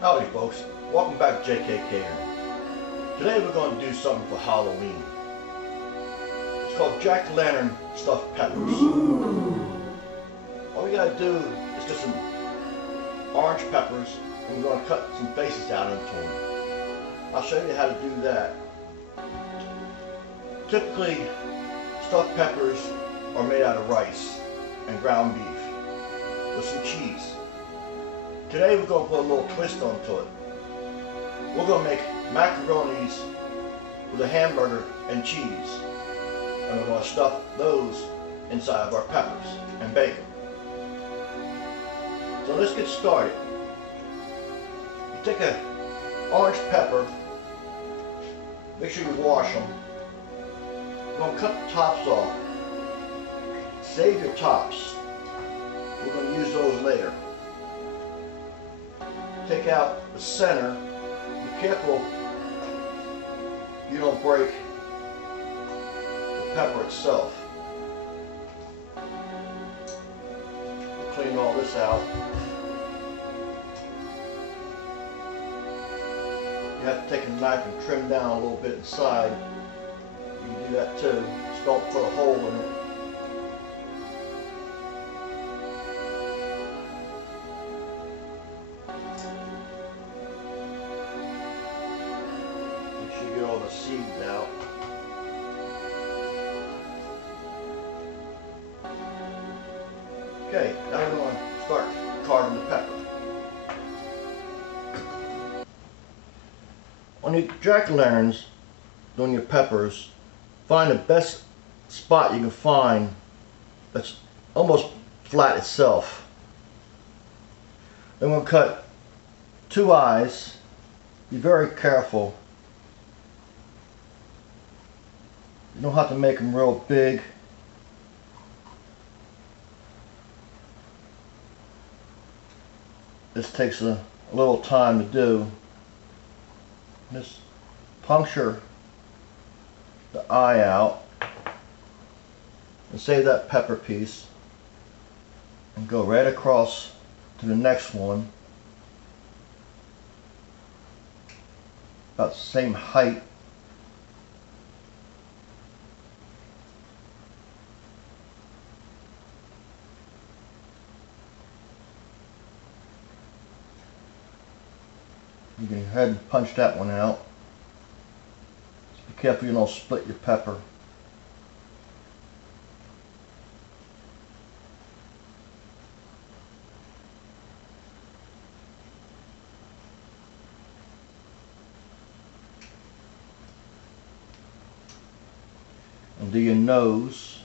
Howdy folks, welcome back to JK Catering. Today we're going to do something for Halloween. It's called jack-o'-lantern stuffed peppers. All we gotta do is get some orange peppers and we're going to cut some faces out into them. I'll show you how to do that. Typically, stuffed peppers are made out of rice and ground beef with some cheese. Today we're going to put a little twist onto it. We're going to make macaronis with a hamburger and cheese. And we're going to stuff those inside of our peppers and bake them. So let's get started. You take an orange pepper, make sure you wash them. We're going to cut the tops off. Save your tops. We're going to use those later. Take out the center. Be careful you don't break the pepper itself. Clean all this out. You have to take a knife and trim down a little bit inside. You can do that too. Just don't put a hole in it. Get all the seeds out. Okay, now we're going to start carving the pepper. On your jack-o'-lanterns, on your peppers, find the best spot you can find that's almost flat itself. Then we'll cut 2 eyes. Be very careful. You don't have to make them real big. This takes a little time to do. Just puncture the eye out and save that pepper piece and go right across to the next one. About the same height. You can go ahead and punch that one out. Just be careful you don't split your pepper. And do your nose.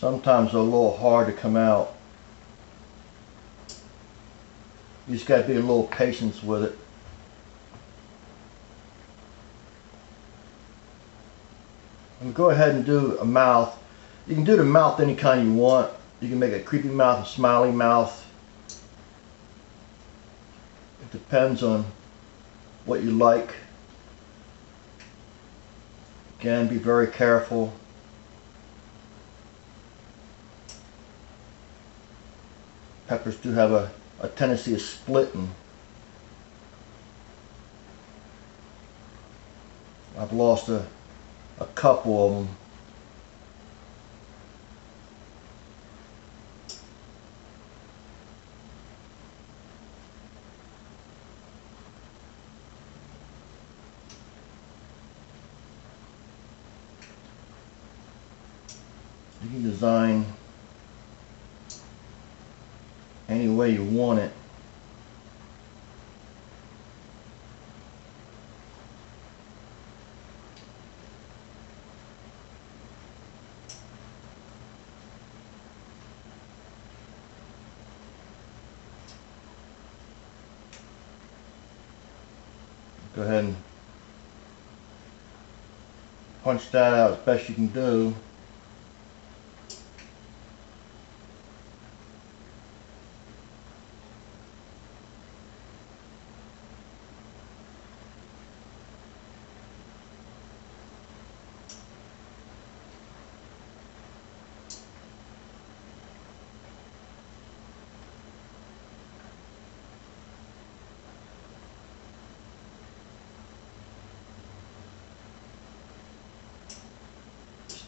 Sometimes they're a little hard to come out. You just got to be a little patient with it. And go ahead and do a mouth. You can do the mouth any kind you want. You can make a creepy mouth, a smiley mouth. It depends on what you like. Again, be very careful. Peppers do have a tendency of splitting. I've lost a couple of them. You can design any way you want it. Go ahead and punch that out as best you can do.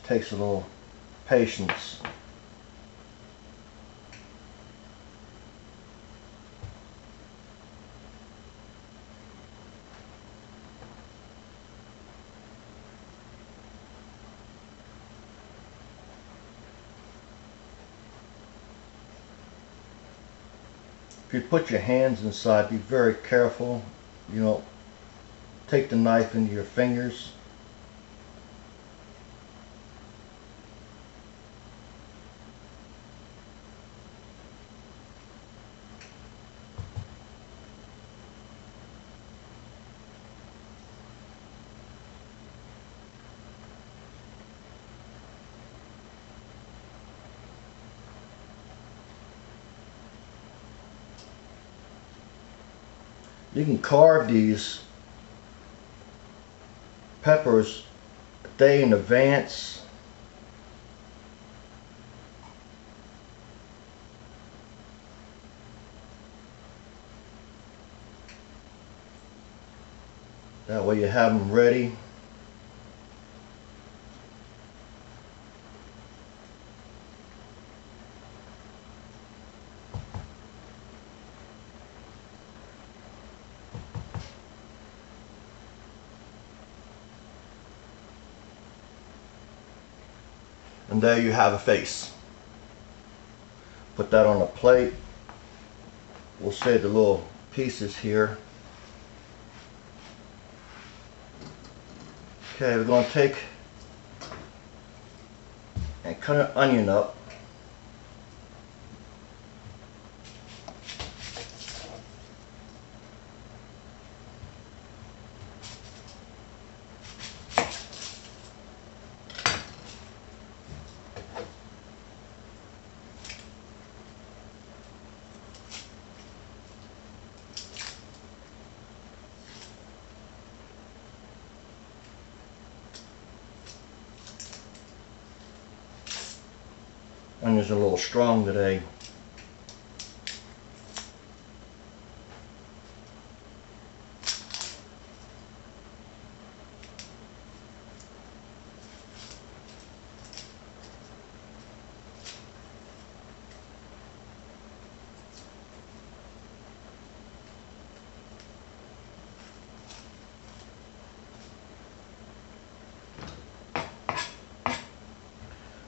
Takes a little patience. If you put your hands inside, be very careful. You don't take the knife into your fingers. You can carve these peppers a day in advance. That way you have them ready. And there you have a face. Put that on a plate. We'll save the little pieces here. Okay, we're going to take and cut an onion up. Onions are a little strong today.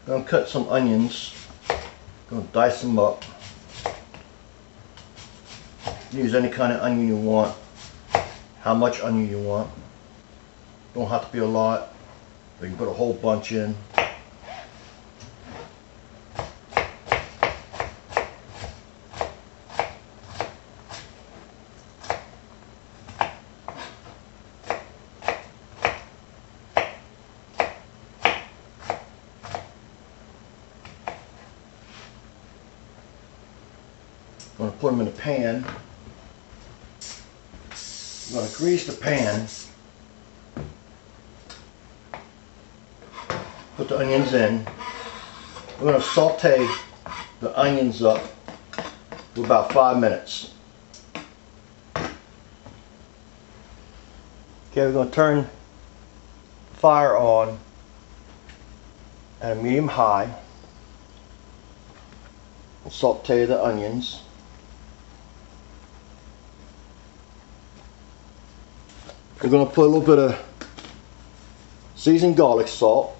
I'm going to cut some onions. Going to dice them up. Use any kind of onion you want. How much onion you want. Don't have to be a lot. You can put a whole bunch in. I'm going to put them in a pan. I'm going to grease the pan. Put the onions in. We're going to saute the onions up for about 5 minutes. Okay, we're going to turn the fire on at a medium high. And saute the onions. We're going to put a little bit of seasoned garlic salt.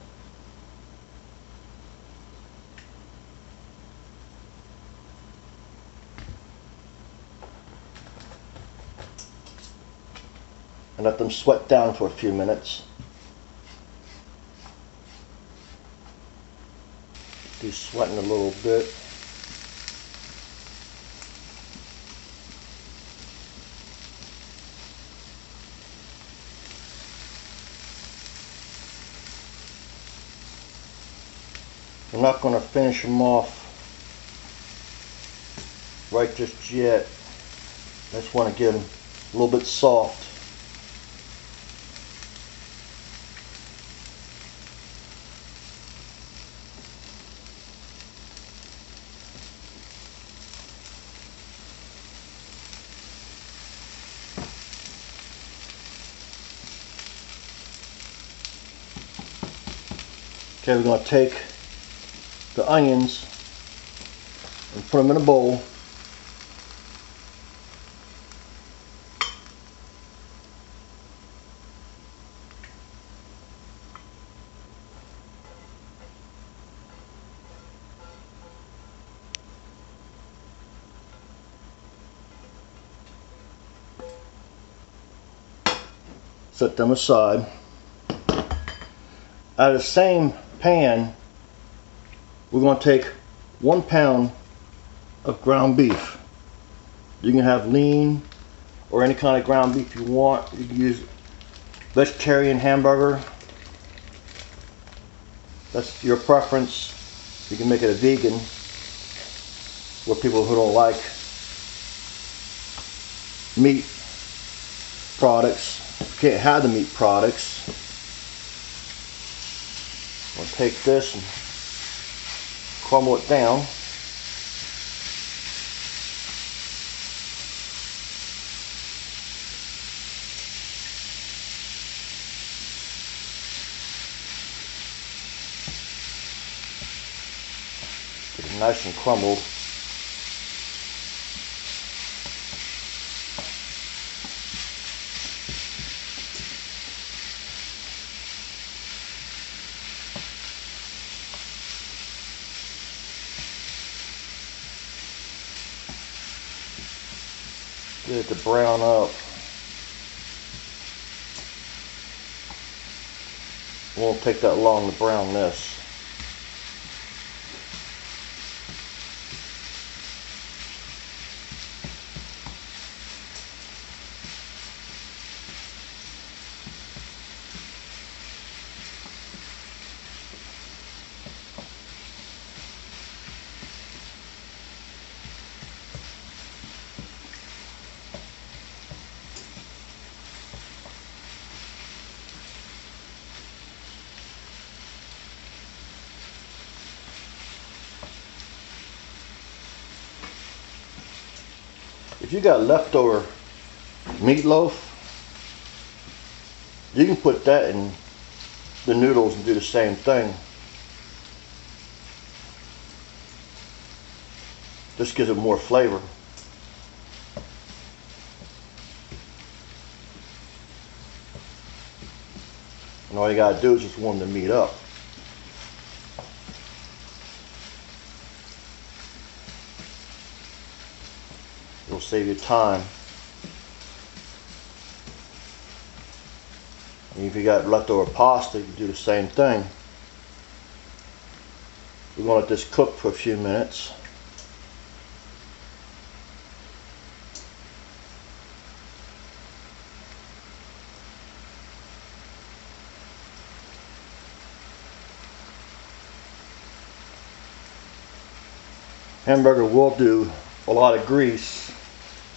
And let them sweat down for a few minutes. Do sweating a little bit. I'm not going to finish them off right just yet. I just want to get them a little bit soft. Okay, we're going to take the onions and put them in a bowl. Set them aside. Out of the same pan, we're going to take 1 pound of ground beef. You can have lean or any kind of ground beef you want. You can use vegetarian hamburger. That's your preference. You can make it a vegan for people who don't like meat products. You can't have the meat products. I'll take this and crumble it down. Get it nice and crumbled. Get it to brown up. It won't take that long to brown this. If you got leftover meatloaf, you can put that in the noodles and do the same thing. Just gives it more flavor. And all you gotta do is just warm the meat up. It'll save you time. And if you got leftover pasta, you can do the same thing. We're gonna let this cook for a few minutes. Hamburger will do a lot of grease,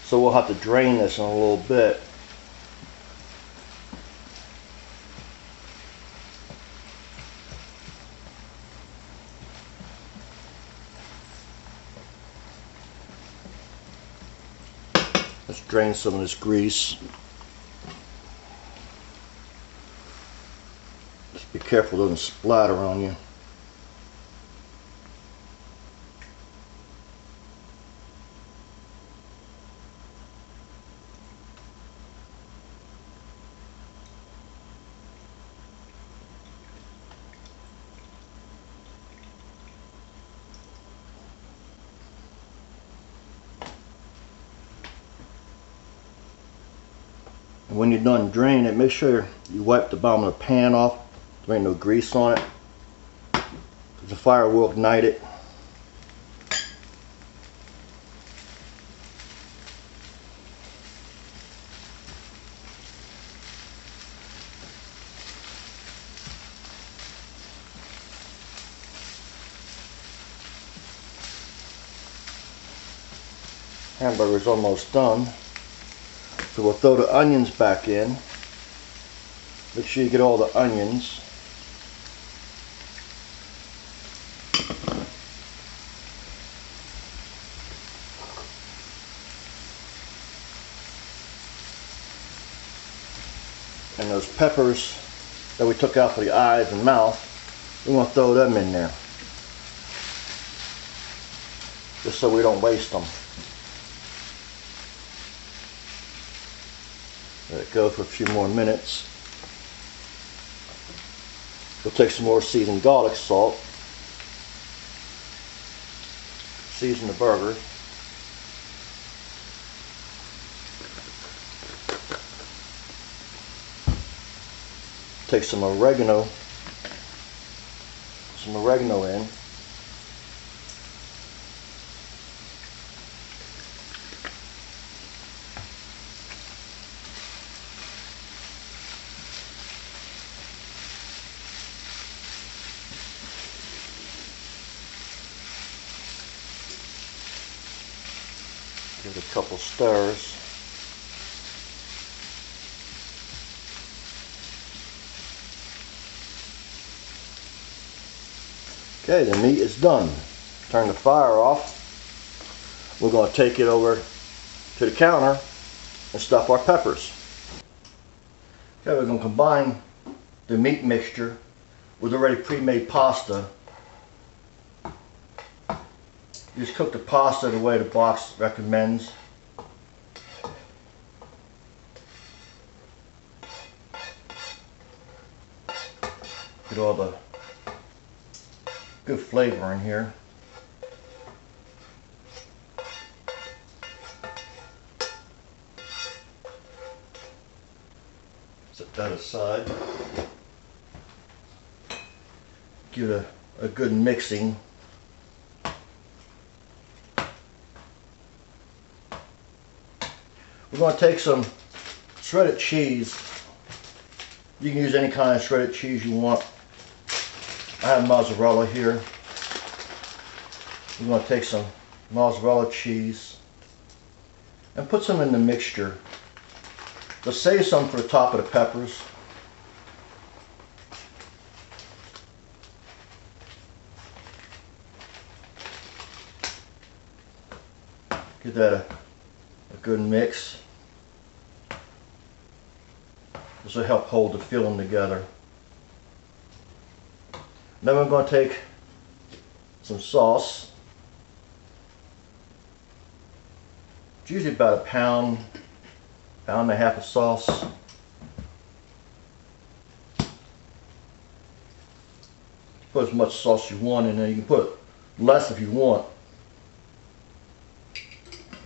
so we'll have to drain this in a little bit. Let's drain some of this grease. Just be careful it doesn't splatter on you. And when you're done draining it, make sure you wipe the bottom of the pan off. There ain't no grease on it. The fire will ignite it. Hamburger's almost done. So we'll throw the onions back in. Make sure you get all the onions. And those peppers that we took out for the eyes and mouth, we're going to throw them in there. Just so we don't waste them. Let it go for a few more minutes. We'll take some more seasoned garlic salt. Season the burger. Take some oregano. Some oregano in. Give it a couple stirs. Okay, the meat is done. Turn the fire off. We're going to take it over to the counter and stuff our peppers. Okay, we're going to combine the meat mixture with already pre-made pasta. You just cook the pasta the way the box recommends. Get all the good flavor in here. Set that aside. Give it a good mixing. We're going to take some shredded cheese. You can use any kind of shredded cheese you want. I have mozzarella here. We're going to take some mozzarella cheese and put some in the mixture. Just save some for the top of the peppers. Give that a good mix. This will help hold the filling together. Then we're going to take some sauce. It's usually about a pound and a half of sauce. Put as much sauce you want in there. You can put less if you want.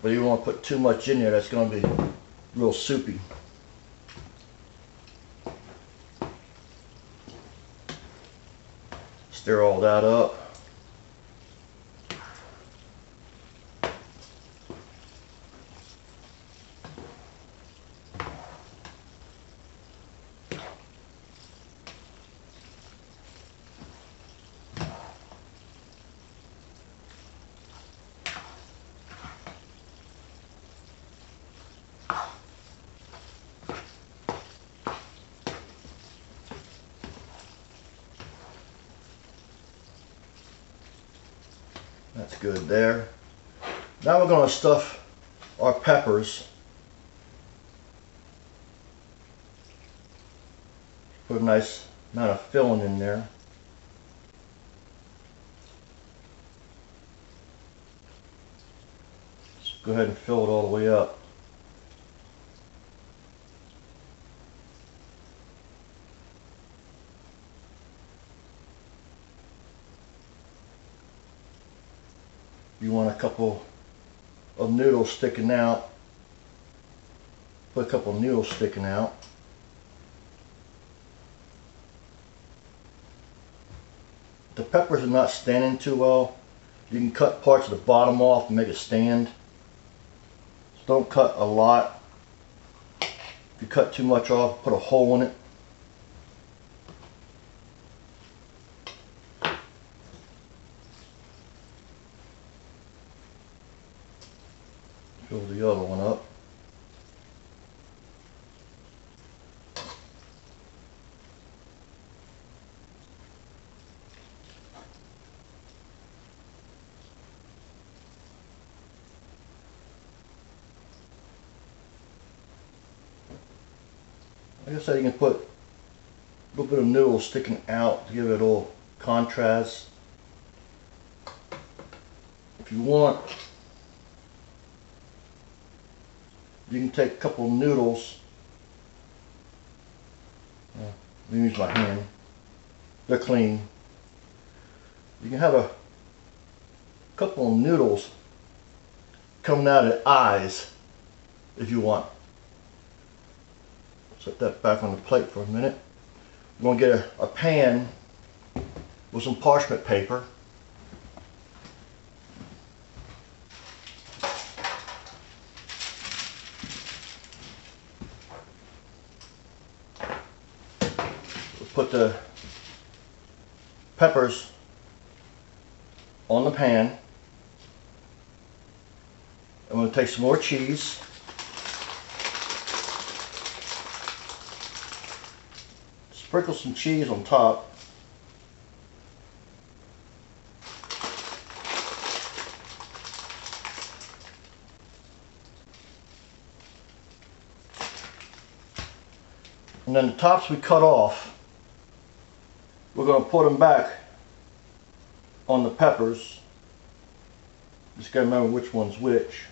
But you don't want to put too much in there, that's going to be real soupy. Stir all that up. That's good there. Now we're going to stuff our peppers. Put a nice amount of filling in there. Just go ahead and fill it all the way up. You want a couple of noodles sticking out. Put a couple of noodles sticking out. The peppers are not standing too well. You can cut parts of the bottom off and make it stand. So don't cut a lot. If you cut too much off, put a hole in it. Fill the other one up. Like I said, you can put a little bit of noodle sticking out to give it a little contrast. If you want, you can take a couple of noodles. Let me use my hand. They're clean. You can have a couple of noodles coming out of the eyes if you want. Set that back on the plate for a minute. We're going to get a pan with some parchment paper. We'll put the peppers on the pan. I'm going to take some more cheese. Sprinkle some cheese on top. And then the tops we cut off, we're going to put them back on the peppers. Just got to remember which one's which.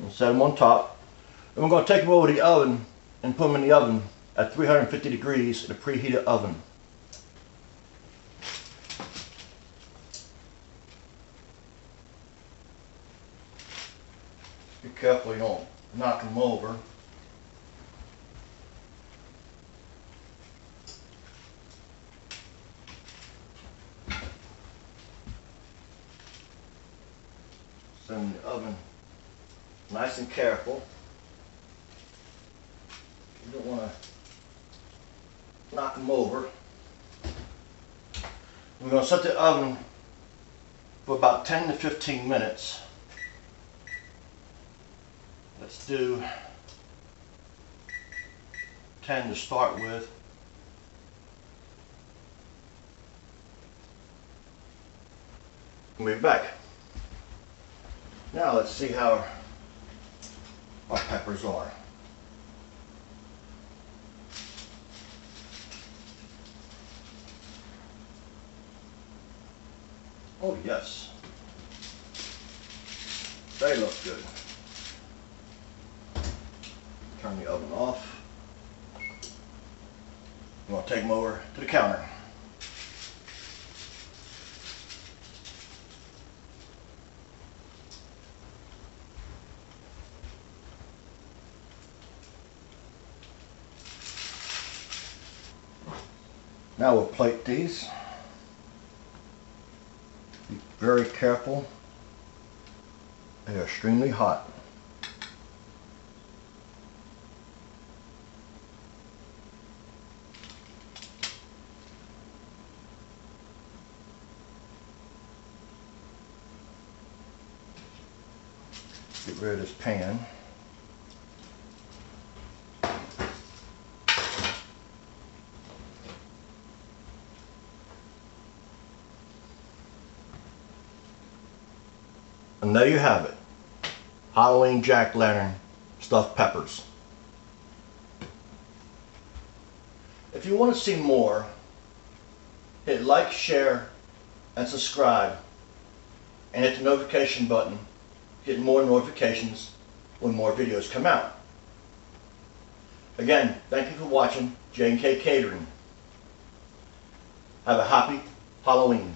And set them on top. And we're going to take them over to the oven and put them in the oven at 350 degrees in a preheated oven. Be careful you don't knock them over. Set them in the oven nice and careful. You don't want to knock them over. We're going to set the oven for about 10 to 15 minutes. Let's do 10 to start with. We'll be back. Now let's see how our peppers are. Oh yes, they look good. Turn the oven off. I'm going to take them over to the counter. Now we'll plate these. Be very careful. They are extremely hot. Get rid of this pan. And there you have it. Halloween jack-o'-lantern stuffed peppers. If you want to see more, hit like, share, and subscribe, and hit the notification button. Get more notifications when more videos come out. Again, thank you for watching J&K Catering. Have a happy Halloween.